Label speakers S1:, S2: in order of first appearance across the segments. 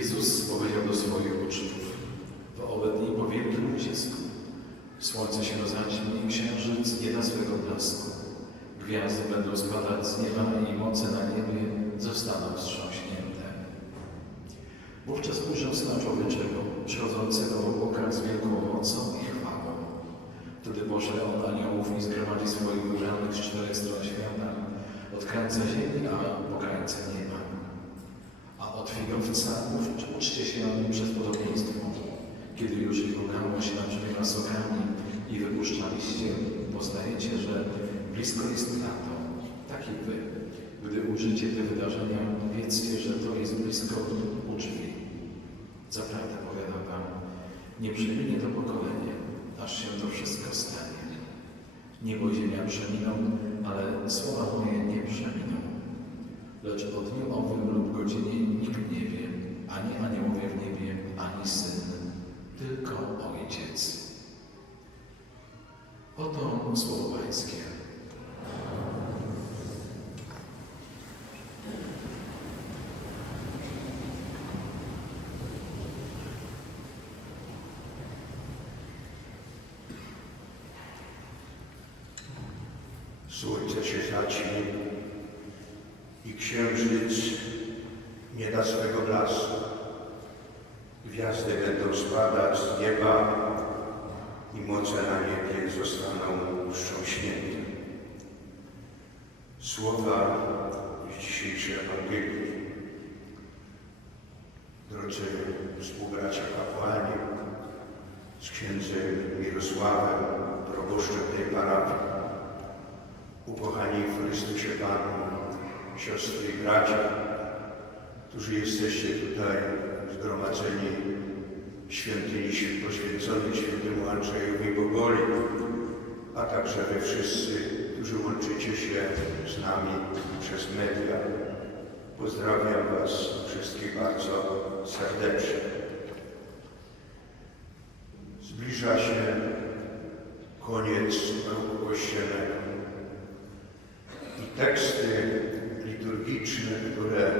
S1: Jezus powiedział do swoich uczniów, w obedni po wielkim ucisku. Słońce się rozaćmi, księżyc nie da swego blasku. Gwiazdy będą spadać z nieba i moce na niebie zostaną wstrząśnięte. Wówczas ujrzał Syna Człowieczego, przychodzącego w obłokach z wielką mocą i chwałą. Wtedy poszedł on aniołów i zgromadzi swoich wybranych z czterech stron świata, od krańca ziemi, a po krańce nieba. Od ucz- uczcie się o nim przez podobieństwo. Kiedy już jego gałąź nabrzmiewa sokami i wypuszczaliście, poznajecie, że blisko jest lato. Tak i wy. Gdy ujrzycie te wydarzenia, wiedzcie, że to jest blisko u drzwi. Zaprawdę powiadam wam, nie przeminie to pokolenie, aż się to wszystko stanie. Niebo i ziemia przeminą, ale słowa moje nie przeminą. Lecz o dniu owym lub godzinie nikt nie wie, ani aniołowie w niebie, ani Syn, tylko Ojciec. Oto słowo Pańskie.
S2: Słońce się księżyc nie da swego blasu. Gwiazdy będą spadać z nieba i moce na niebie zostaną wstrząśnięte. Słowa z dzisiejszej Ewangelii. Drodzy współbracia kapłani, z księdzem Mirosławem, proboszczem tej parafii, ukochani w Chrystusie Panu, siostry i bracia, którzy jesteście tutaj zgromadzeni w świątyni poświęconej świętemu Andrzejowi Bogoli, a także wy wszyscy, którzy łączycie się z nami przez media. Pozdrawiam Was wszystkich bardzo serdecznie. Zbliża się koniec roku kościelnego i teksty liturgiczne, które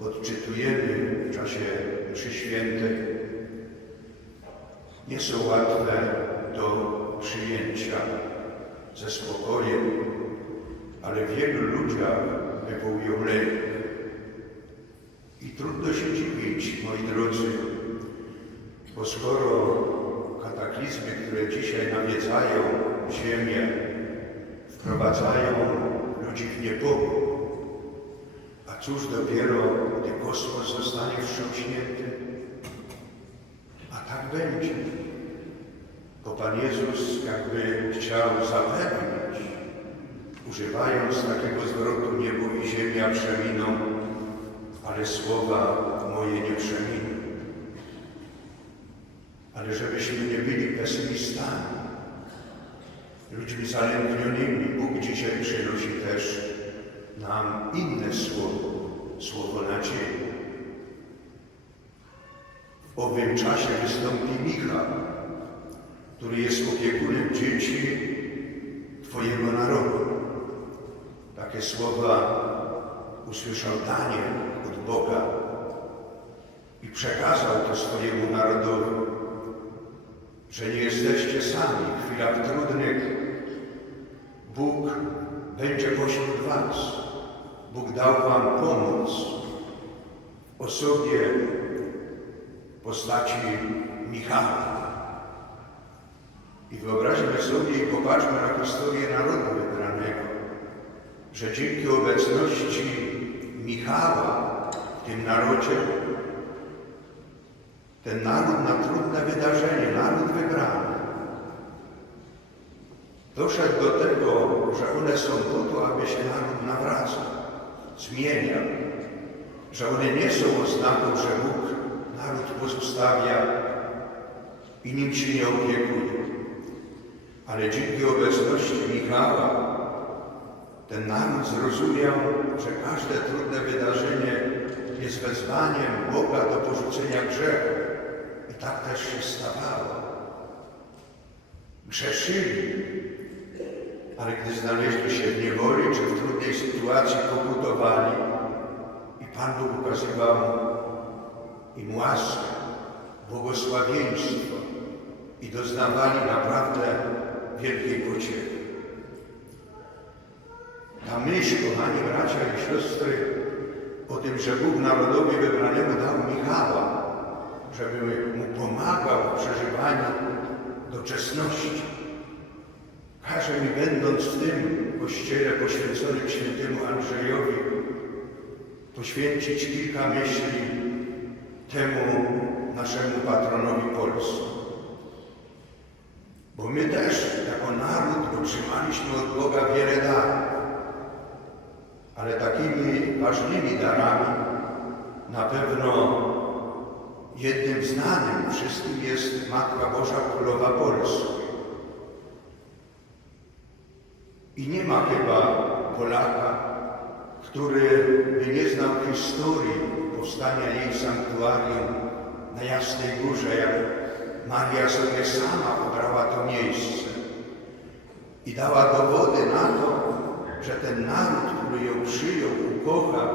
S2: odczytujemy w czasie mszy świętej, nie są łatwe do przyjęcia ze spokojem, ale w wielu ludziach wywołują lęk. I trudno się dziwić, moi drodzy, bo skoro kataklizmy, które dzisiaj nawiedzają Ziemię, wprowadzają ludzi w niepokój. A cóż dopiero, gdy kosmos zostanie wstrząśnięty? A tak będzie. Bo Pan Jezus jakby chciał zapewnić, używając takiego zwrotu niebo i ziemia przeminą, ale słowa moje nie przeminą. Ale żebyśmy nie byli pesymistami, ludźmi zalęknionymi. Bóg dzisiaj przynosi też nam inne słowo, słowo nadziei. W owym czasie wystąpi Michał, który jest opiekunem dzieci Twojego narodu. Takie słowa usłyszał Daniel od Boga i przekazał to swojemu narodowi że nie jesteście sami w chwilach trudnych. Bóg będzie pośród Was. Bóg dał Wam pomoc w osobie postaci Michała. I wyobraźmy sobie i popatrzmy na historię narodu wybranego, że dzięki obecności Michała w tym narodzie ten naród na trudne wydarzenie, naród wybrany, doszedł do tego, że one są po to, aby się że one nie są oznaką, że Bóg naród pozostawia i nim się nie opiekuje. Ale dzięki obecności Michała ten naród zrozumiał, że każde trudne wydarzenie jest wezwaniem Boga do porzucenia grzechu. I tak też się stawało. Grzeszyli, ale gdy znaleźli się w niewoli czy w trudnej sytuacji, pokutowali i Pan Bóg ukazywał im łaskę, błogosławieństwo i doznawali naprawdę wielkiej pociechy. ta myśl, kochani bracia i siostry, o tym, że Bóg narodowi wybranemu dał Michała, żeby mu pomagał w przeżywaniu doczesności. Każe mi, będąc w tym kościele poświęconym świętemu Andrzejowi, poświęcić kilka myśli temu naszemu patronowi Polsce. Bo my też jako naród otrzymaliśmy od Boga wiele darów. Ale takimi ważnymi darami na pewno jednym znanym wszystkim jest Matka Boża Królowa Polski. I nie ma chyba Polaka, który by nie znał historii powstania jej sanktuarium na Jasnej Górze, jak Maria sobie sama obrała to miejsce i dała dowody na to, że ten naród, który ją przyjął, ukochał,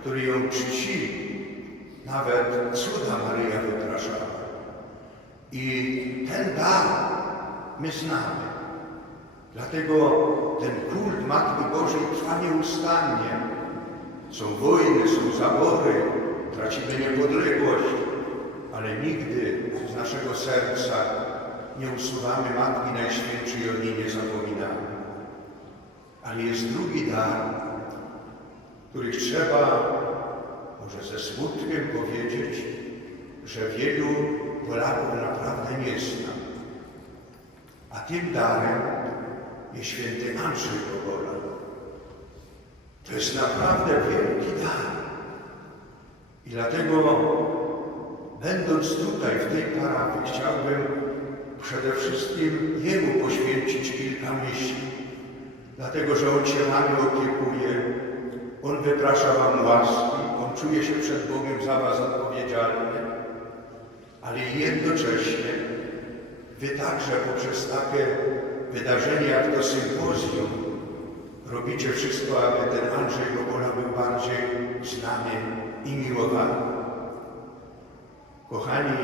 S2: który ją czci, nawet cuda Maryja wypraszała. I ten dar my znamy. Dlatego ten kult Matki Bożej trwa nieustannie. Są wojny, są zabory, tracimy niepodległość, ale nigdy z naszego serca nie usuwamy Matki Najświętszej i o niej nie zapominamy. Ale jest drugi dar, który trzeba, może ze smutkiem powiedzieć, że wielu Polaków naprawdę nie zna. A tym darem jest święty Andrzej Bogola. To jest naprawdę wielki dar. I dlatego, będąc tutaj, w tej parafii, chciałbym przede wszystkim Jemu poświęcić kilka myśli. Dlatego, że On się Wami opiekuje, On wyprasza Wam łaski, On czuje się przed Bogiem za Was odpowiedzialny, ale jednocześnie Wy także poprzez takie wydarzenie jak to sympozjum robicie wszystko, aby ten Andrzej Bobola był bardziej znany i miłowany. Kochani,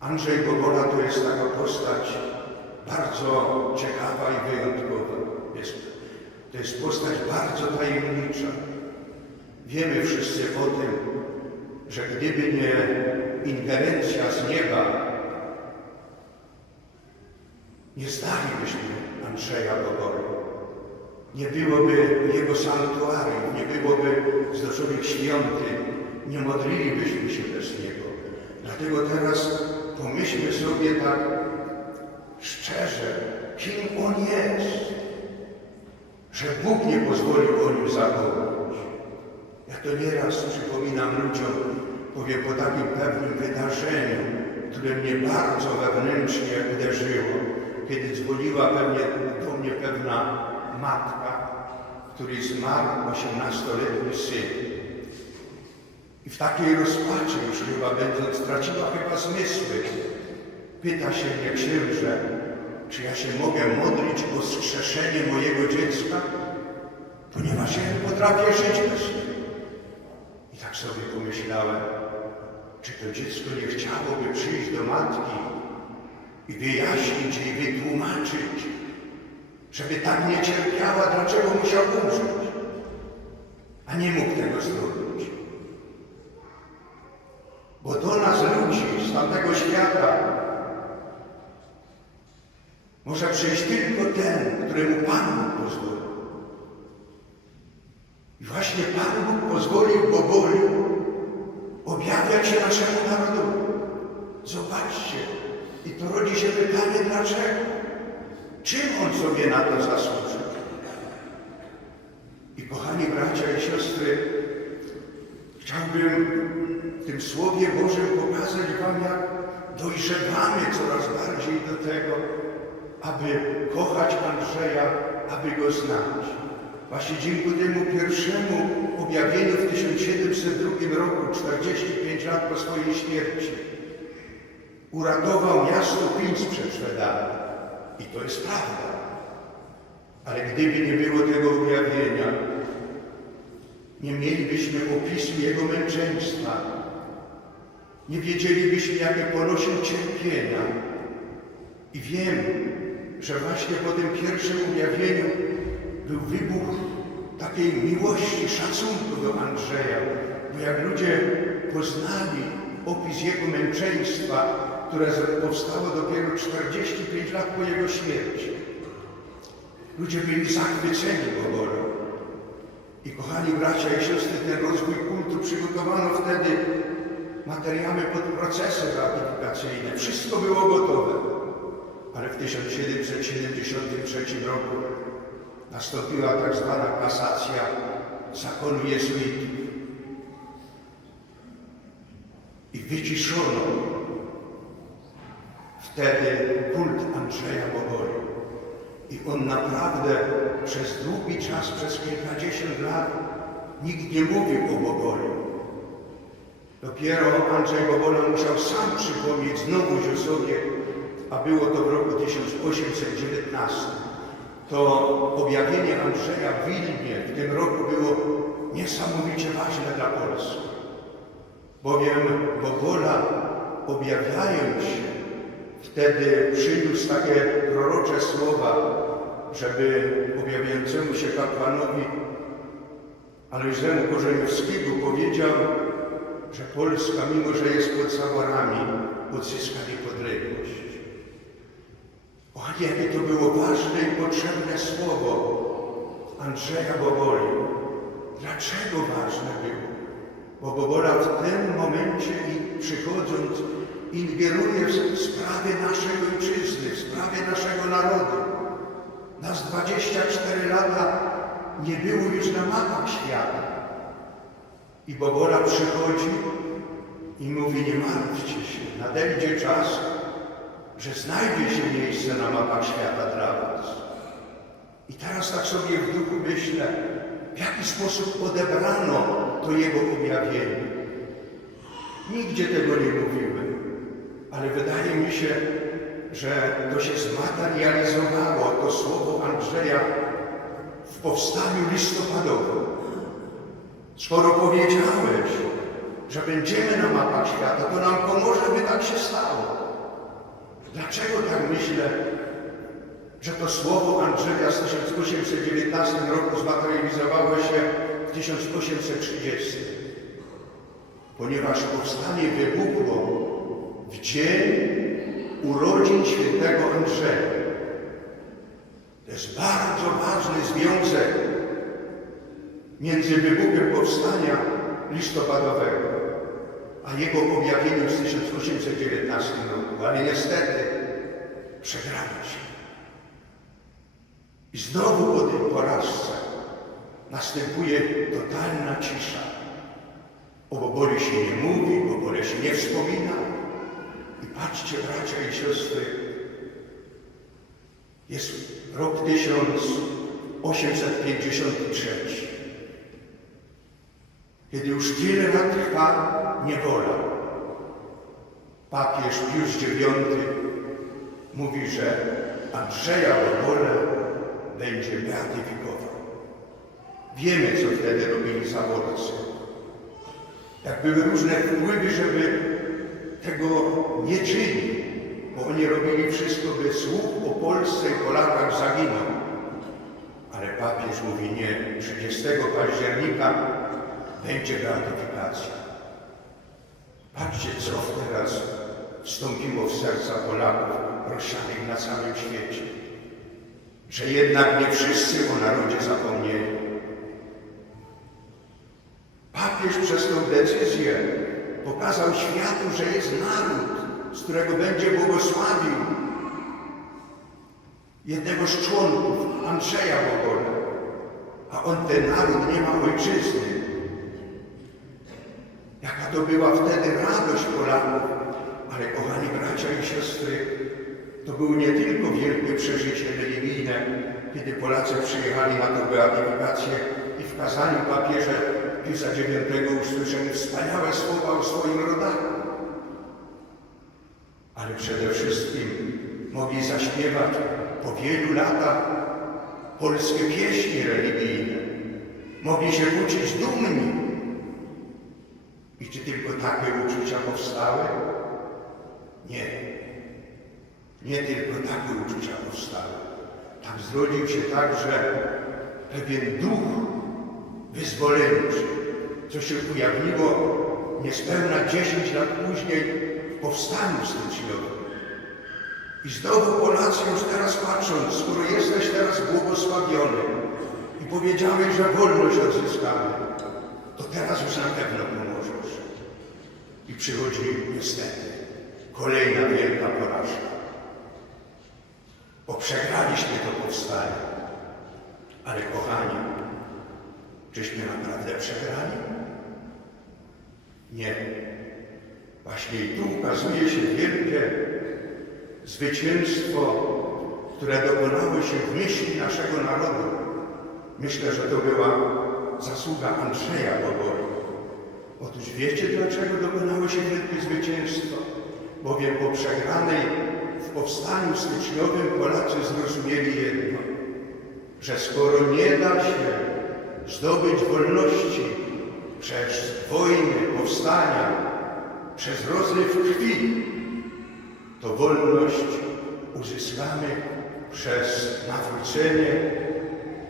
S2: Andrzej Bobola to jest taka postać bardzo ciekawa i wyjątkowa. Jest, to jest postać bardzo tajemnicza. Wiemy wszyscy o tym, że gdyby nie ingerencja z nieba, nie znalibyśmy Andrzeja Bogoli. Nie byłoby jego sanktuarium, nie byłoby zdrowionych świątyń, nie modlilibyśmy się bez niego. Dlatego teraz pomyślmy sobie tak szczerze, kim on jest, że Bóg nie pozwolił o nim zapomnieć. Ja to nieraz przypominam ludziom, powiem po takim pewnym wydarzeniu, które mnie bardzo wewnętrznie uderzyło, kiedy dzwoniła pewnie do mnie pewna matka, której zmarł 18-letni syn. I w takiej rozpaczy już chyba będąc, straciła chyba zmysły. Pyta się mnie księże, czy ja się mogę modlić o skrzeszenie mojego dziecka, ponieważ ja nie potrafię żyć bez. I tak sobie pomyślałem, czy to dziecko nie chciałoby przyjść do matki i wyjaśnić jej, wytłumaczyć, żeby tak nie cierpiała, dlaczego musiał umrzeć, a nie mógł tego zrobić. Bo do nas ludzi z tamtego świata może przyjść tylko ten, któremu Pan Bóg pozwolił. I właśnie Pan Bóg pozwolił Bogoliu objawiać się naszemu narodowi. Zobaczcie, i to rodzi się pytanie, dlaczego? Czym on sobie na to zasłużył? I kochani bracia i siostry, chciałbym w tym Słowie Bożym pokazać Wam, jak dojrzewamy coraz bardziej do tego, aby kochać Andrzeja, aby go znać. Właśnie dzięki temu pierwszemu objawieniu w 1702 roku, 45 lat po swojej śmierci, uratował miasto Pińsk przed Szwedami. I to jest prawda. Ale gdyby nie było tego objawienia, nie mielibyśmy opisu Jego męczeństwa. Nie wiedzielibyśmy, jakie ponosił cierpienia. I wiem, że właśnie po tym pierwszym objawieniu był wybuch takiej miłości, szacunku do Andrzeja, bo jak ludzie poznali opis jego męczeństwa, które powstało dopiero 45 lat po jego śmierci, ludzie byli zachwyceni Bogorą. I kochani bracia i siostry, ten rozwój kultu przygotowano wtedy materiały pod procesy beatyfikacyjne. Wszystko było gotowe. Ale w 1773 roku nastąpiła tak zwana kasacja zakonu jezuitów. I wyciszono wtedy kult Andrzeja Bogory. I on naprawdę przez długi czas, przez kilkadziesiąt lat nikt nie mówił o Bogory. Dopiero Andrzej Bogola musiał sam przypomnieć znowu sobie, a było to w roku 1819. To objawienie Andrzeja w Wilnie w tym roku było niesamowicie ważne dla Polski. Bowiem Bogola objawiając się wtedy przyniósł takie prorocze słowa, żeby objawiającemu się kapłanowi Alojzemu Korzeniowskiego powiedział, że Polska, mimo że jest pod zaborami, odzyska niepodległość. Kochani, jakie to było ważne i potrzebne słowo Andrzeja Boboli. Dlaczego ważne było? Bo Bobola w tym momencie i przychodząc ingeruje w sprawy naszej ojczyzny, w sprawy naszego narodu. Nas 24 lata nie było już na mapach świata. I Bobola przychodzi i mówi, nie martwcie się, nadejdzie czas, że znajdzie się miejsce na mapach świata dla was. I teraz tak sobie w duchu myślę, w jaki sposób odebrano to Jego objawienie. Nigdzie tego nie mówiłem, ale wydaje mi się, że to się zmaterializowało, to słowo Andrzeja w powstaniu listopadowym. Skoro powiedziałeś, że będziemy na mapach świata, to nam pomoże, by tak się stało. Dlaczego tak myślę, że to słowo Andrzeja z 1819 roku zmaterializowało się 1830? Ponieważ powstanie wybuchło w dzień urodzin świętego Andrzeja. To jest bardzo ważny związek między wybuchem powstania listopadowego a jego objawieniem w 1819 roku. Ale niestety przegrano się. I znowu po tej porażce następuje totalna cisza. O Bobole się nie mówi, o Bobole się nie wspomina. I patrzcie, bracia i siostry, jest rok 1853 kiedy już tyle lat trwa niewola. Papież Pius IX mówi, że Andrzeja Bobole będzie beatyfikował. Wiemy, co wtedy robili zaborcy. Jak były różne wpływy, żeby tego nie czynić, bo oni robili wszystko, by słuch o Polsce i Polakach zaginął. Ale papież mówi nie, 30 października będzie beatyfikacja. Patrzcie, co teraz wstąpiło w serca Polaków rozsianych na całym świecie. Że jednak nie wszyscy o narodzie zapomnieli. Papież przez tę decyzję pokazał światu, że jest naród, z którego będzie błogosławił jednego z członków, Andrzeja Bogola. A on, ten naród, nie ma ojczyzny. Jaka to była wtedy radość Polaków, ale kochani bracia i siostry, to było nie tylko wielkie przeżycie religijne, kiedy Polacy przyjechali na tę beatyfikację i w kazaniu papieża Piusa IX usłyszeli wspaniałe słowa o swoim rodaku. Ale przede wszystkim mogli zaśpiewać po wielu latach polskie pieśni religijne. Mogli się uczyć dumni i czy tylko takie uczucia powstały? Nie. Nie tylko takie uczucia powstały. Tam zrodził się także pewien duch wyzwoleńczy, co się ujawniło niespełna 10 lat później w powstaniu styczniowym. I znowu Polacy już teraz patrząc, skoro jesteś teraz błogosławiony i powiedziałeś, że wolność odzyskamy, to teraz już na pewno pomożesz. I przychodzi niestety kolejna wielka porażka. Bo przegraliśmy to powstanie. Ale kochani, czyśmy naprawdę przegrali? Nie. Właśnie i tu ukazuje się wielkie zwycięstwo, które dokonało się w myśli naszego narodu. Myślę, że to była zasługa Andrzeja Boboli. Otóż wiecie, dlaczego dokonało się wielkie zwycięstwo? Bowiem po przegranej w powstaniu styczniowym Polacy zrozumieli jedno, że skoro nie da się zdobyć wolności przez wojny, powstania, przez rozlew krwi, to wolność uzyskamy przez nawrócenie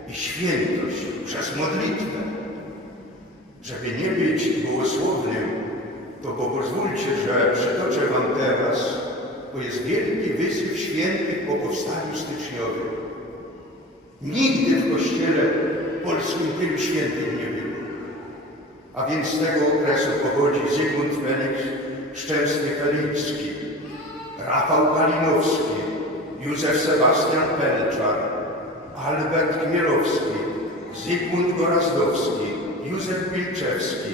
S2: i świętość, przez modlitwę. Żeby nie być gołosłownym, to pozwólcie, że przytoczę Wam teraz, bo jest wielki wysyp świętych po powstaniu styczniowym. Nigdy w Kościele polskim tylu świętych nie było. A więc z tego okresu pochodzi Zygmunt Felix Szczęsny Felicki, Rafał Kalinowski, Józef Sebastian Pelczar, Albert Chmielowski, Zygmunt Gorazdowski, Józef Pilczewski,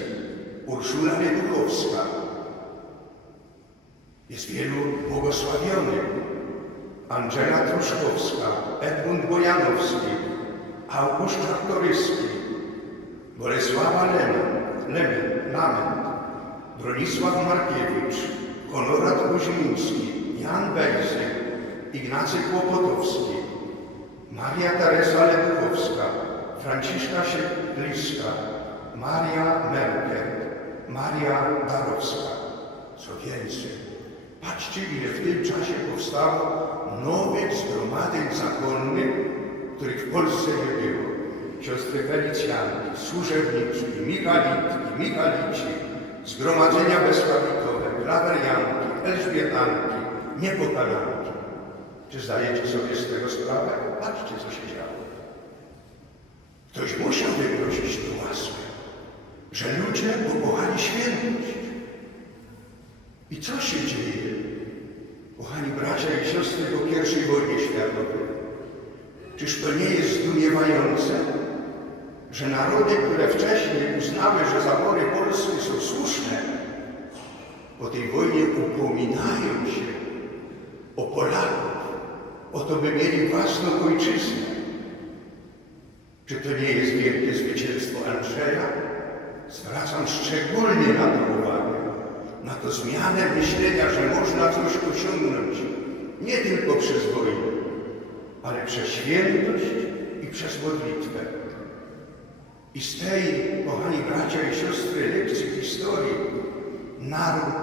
S2: Urszula Nieduchowska. Jest wielu błogosławionych. Andrzela Truszkowska, Edmund Bojanowski, August Czartoryski, Bolesława Lemen, Lemen, Lament, Bronisław Markiewicz, Honorat Koźmiński, Jan Bejzy, Ignacy Kłopotowski, Maria Teresa Leduchowska, Franciszka Siedliska, Maria Merkel, Maria Darowska. Co więcej, patrzcie ile w tym czasie powstało nowych zgromadzeń zakonnych, których w Polsce nie było. Siostry Felicjanki, Służebniczki, Michalitki, Michalici, Zgromadzenia Bezchwalikowe, Klawerianki, Elżbietanki, Niepokalanki. Czy zdajecie sobie z tego sprawę? Patrzcie, co się działo. Ktoś musiał wyprosić tę łaskę, że ludzie pokochali świętość. I co się dzieje? Kochani bracia i siostry po I wojnie światowej. Czyż to nie jest zdumiewające, że narody, które wcześniej uznały, że zabory polskie są słuszne, po tej wojnie upominają się o Polaków, o to, by mieli własną ojczyznę. Czy to nie jest wielkie zwycięstwo Andrzeja? Zwracam szczególnie na to uwagę, na to zmianę myślenia, że można coś osiągnąć nie tylko przez wojnę, ale przez świętość i przez modlitwę. I z tej, kochani bracia i siostry, lekcji historii naród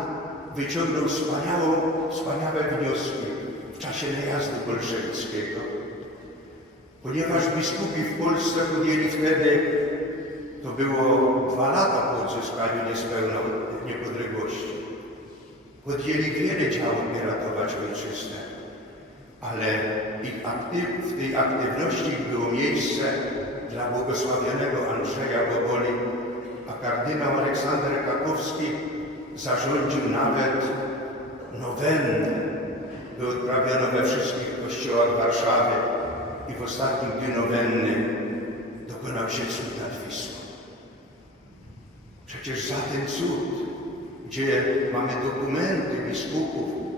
S2: wyciągnął wspaniałą, wspaniałe wnioski w czasie najazdu bolszewickiego. Ponieważ biskupi w Polsce podjęli wtedy, to było dwa lata po odzyskaniu niespełna niepodległości, podjęli wiele działań, by ratować ojczyznę. Ale aktyw, w tej aktywności było miejsce dla błogosławionego Andrzeja Boboli, a kardynał Aleksander Kakowski zarządził nawet nowennę, by odprawiono we wszystkich kościołach Warszawy i w ostatnim dniu nowenny dokonał się cud nad Wisłą. Przecież za ten cud, gdzie mamy dokumenty biskupów,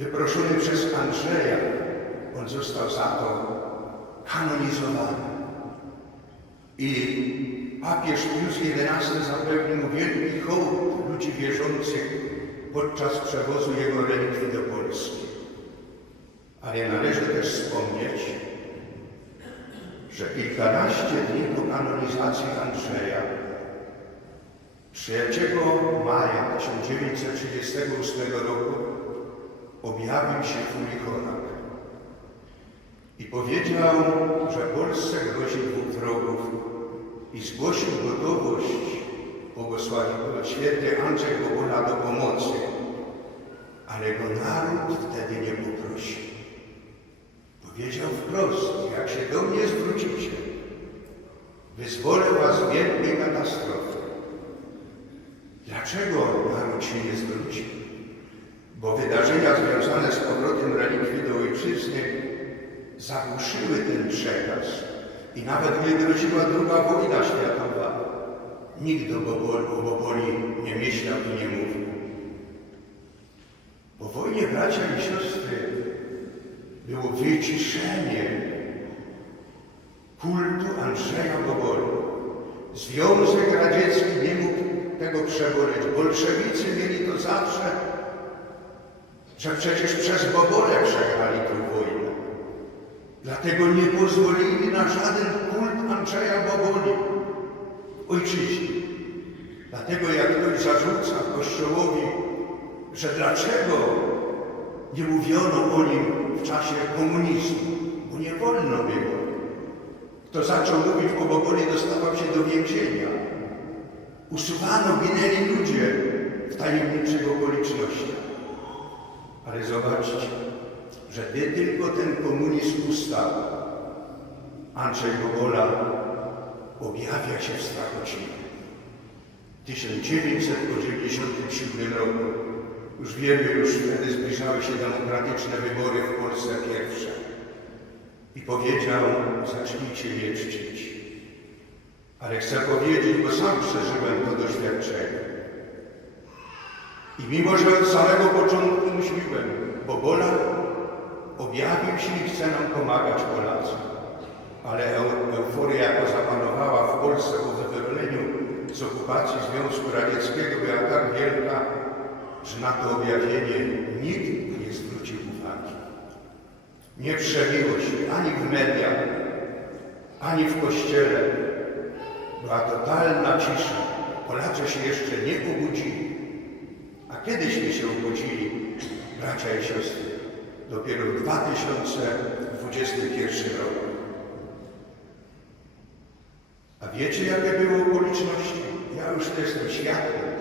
S2: wyproszony przez Andrzeja, on został za to kanonizowany. I papież Pius XI zapewnił mu wielki hołd ludzi wierzących podczas przewozu jego relikwii do Polski. Ale należy też wspomnieć, że kilkanaście dni po kanonizacji Andrzeja 3 maja 1938 roku objawił się Fulichorak i powiedział, że Polsce grozi dwóch wrogów i zgłosił gotowość błogosławił święty Andrzej Bogula do pomocy, ale go naród wtedy nie poprosił. Powiedział wprost, jak się do mnie zwrócicie, wyzwolę was z wielkiej katastrofy. Dlaczego naród się nie zwrócił? Bo wydarzenia związane z powrotem relikwii do ojczyzny zagłuszyły ten przekaz i nawet nie groziła druga wojna światowa. Nikt o Boboli, o Boboli nie myślał i nie mówił. Po wojnie bracia i siostry było wyciszenie kultu Andrzeja Boboli. Związek Radziecki nie mógł tego przeboleć. Bolszewicy mieli to zawsze, że przecież przez Bobolę przegrali tę wojnę. Dlatego nie pozwolili na żaden kult Andrzeja Boboli ojczyźnie. Dlatego jak ktoś zarzuca Kościołowi, że dlaczego nie mówiono o nim w czasie komunizmu, bo nie wolno było. Kto zaczął mówić o Boboli, dostawał się do więzienia. Usuwano, ginęli ludzie w tajemniczych okolicznościach. Ale zobaczcie, że gdy tylko ten komunizm ustał, Andrzej Bobola objawia się w Strachocinie. W 1987 roku, już wiemy, już wtedy zbliżały się demokratyczne wybory w Polsce pierwsze. I powiedział, zacznijcie mnie czcić. Ale chcę powiedzieć, bo sam przeżyłem to doświadczenie. I mimo, że od samego początku myśliłem, bo Bola objawił się i chce nam pomagać Polacy. Ale eu- euforia, jaka zapanowała w Polsce po wyzwoleniu z okupacji Związku Radzieckiego była tak wielka, że na to objawienie nikt nie zwrócił uwagi. Nie przebiło się ani w mediach, ani w kościele. Była totalna cisza. Polacy się jeszcze nie obudzili. Kiedyśmy się obudzili, bracia i siostry? Dopiero w 2021 roku. A wiecie, jakie były okoliczności? Ja już jestem świadkiem tego.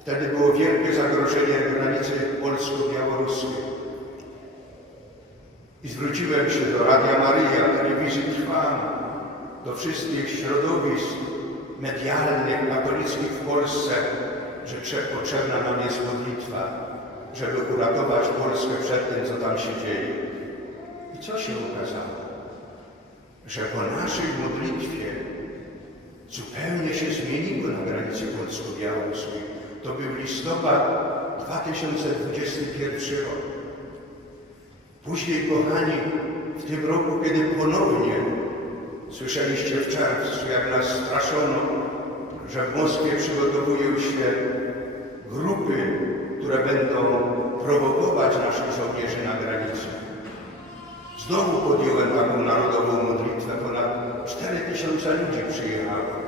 S2: Wtedy było wielkie zagrożenie granicy polsko-białoruskiej. I zwróciłem się do Radia Maryja, telewizji Trwam, do wszystkich środowisk medialnych, katolickich w Polsce, że potrzebna nam jest modlitwa, żeby uratować Polskę przed tym, co tam się dzieje. I co się okazało? Że po naszej modlitwie zupełnie się zmieniło na granicy polsko-białoruskiej. To był listopad 2021 rok. Później, kochani, w tym roku, kiedy ponownie słyszeliście w czerwcu, jak nas straszono, że w Moskwie przygotowują się grupy, które będą prowokować naszych żołnierzy na granicę. Znowu podjąłem taką narodową modlitwę, ponad 4 tysiące ludzi przyjechało.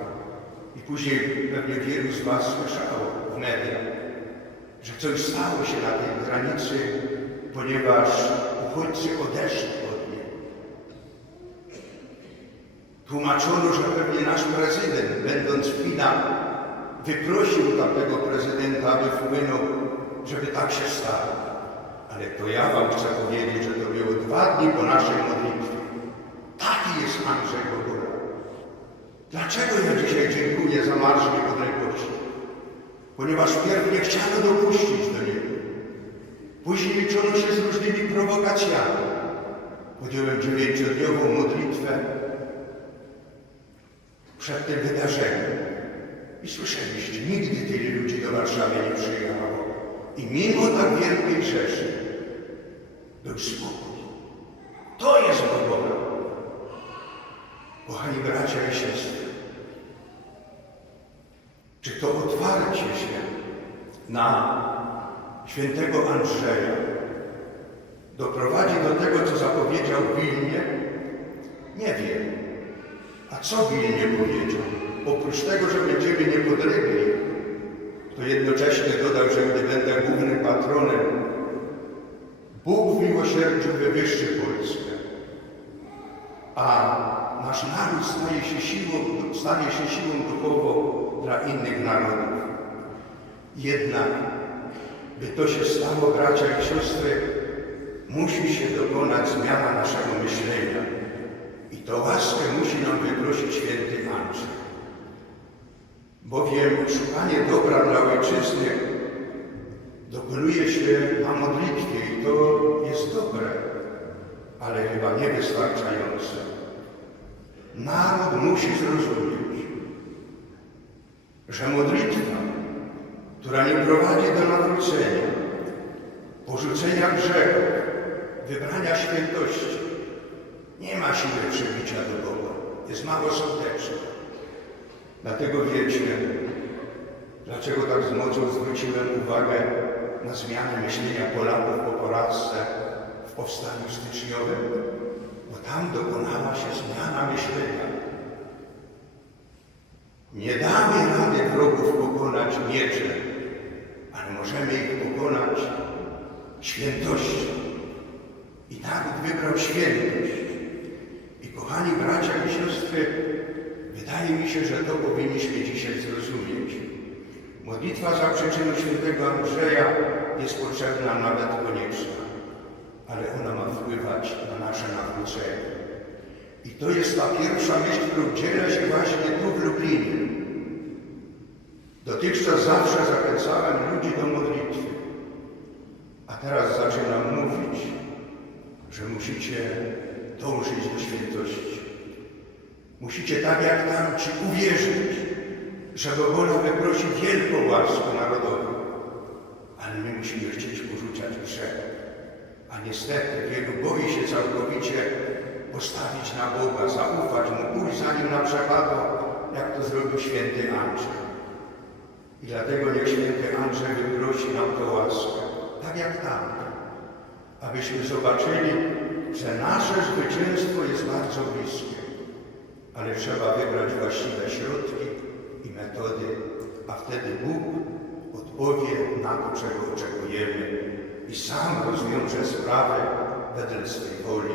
S2: I później pewnie wielu z Was słyszało w mediach, że coś stało się na tej granicy, ponieważ uchodźcy odeszli od niej. Tłumaczono, że pewnie nasz prezydent, będąc w Chinach, wyprosił tamtego prezydenta, aby wpłynął, żeby tak się stało. Ale to ja wam chcę powiedzieć, że to było dwa dni po naszej modlitwie. Taki jest Andrzej Boguła. Dlaczego ja dzisiaj dziękuję za Marsz Niepodległości? Ponieważ wpierw nie chciano dopuścić do niego. Później liczono się z różnymi prowokacjami. Podjąłem dziewięciodniową modlitwę przed tym wydarzeniem. I słyszeliście, nigdy tyle ludzi do Warszawy nie przyjechało. I mimo tak wielkiej rzeszy był spokój. To jest Bogowa. Kochani bracia i siostry, czy to otwarcie się na świętego Andrzeja doprowadzi do tego, co zapowiedział Wilnie? Nie wiem. A co w Wilnie powiedział? Oprócz tego, że będziemy niepodlegli, to jednocześnie dodał, że gdy będę głównym patronem Bóg w miłosierdziu wywyższy Polskę, a nasz naród staje się siłą, stanie się siłą duchową dla innych narodów. Jednak, by to się stało, bracia i siostry, musi się dokonać zmiana naszego myślenia. I to łaskę musi nam wyprosić święty Andrzej. Bowiem szukanie dobra dla ojczyzny dokonuje się na modlitwie i to jest dobre, ale chyba niewystarczające. Naród musi zrozumieć, że modlitwa, która nie prowadzi do nawrócenia, porzucenia grzechów, wybrania świętości, nie ma siły przebicia do Boga. Jest mało skuteczna. Dlatego wiecie, dlaczego tak z mocą zwróciłem uwagę na zmianę myślenia Polaków po porażce w powstaniu styczniowym? Bo tam dokonała się zmiana myślenia. Nie damy rady wrogów pokonać mieczem, ale możemy ich pokonać świętością. I naród wybrał świętość. Kochani bracia i siostry, wydaje mi się, że to powinniśmy dzisiaj zrozumieć. Modlitwa za przyczyną świętego Andrzeja jest potrzebna, nawet konieczna, ale ona ma wpływać na nasze nawrócenie. I to jest ta pierwsza myśl, którą dzielę się właśnie tu w Lublinie. Dotychczas zawsze zachęcałem ludzi do modlitwy, a teraz zaczynam mówić, że musicie dążyć do świętości. Musicie tak jak tamci uwierzyć, że Bogola wyprosi wielką łaskę narodową. Ale my musimy chcieć porzucać grzech. A niestety wielu boi się całkowicie postawić na Boga, zaufać Mu, pójść za Nim na przepadę, jak to zrobił święty Andrzej. I dlatego niech święty Andrzej wyprosi nam tę łaskę, tak jak tamten, abyśmy zobaczyli, że nasze zwycięstwo jest bardzo bliskie, ale trzeba wybrać właściwe środki i metody, a wtedy Bóg odpowie na to, czego oczekujemy i sam rozwiąże sprawę wedle swej woli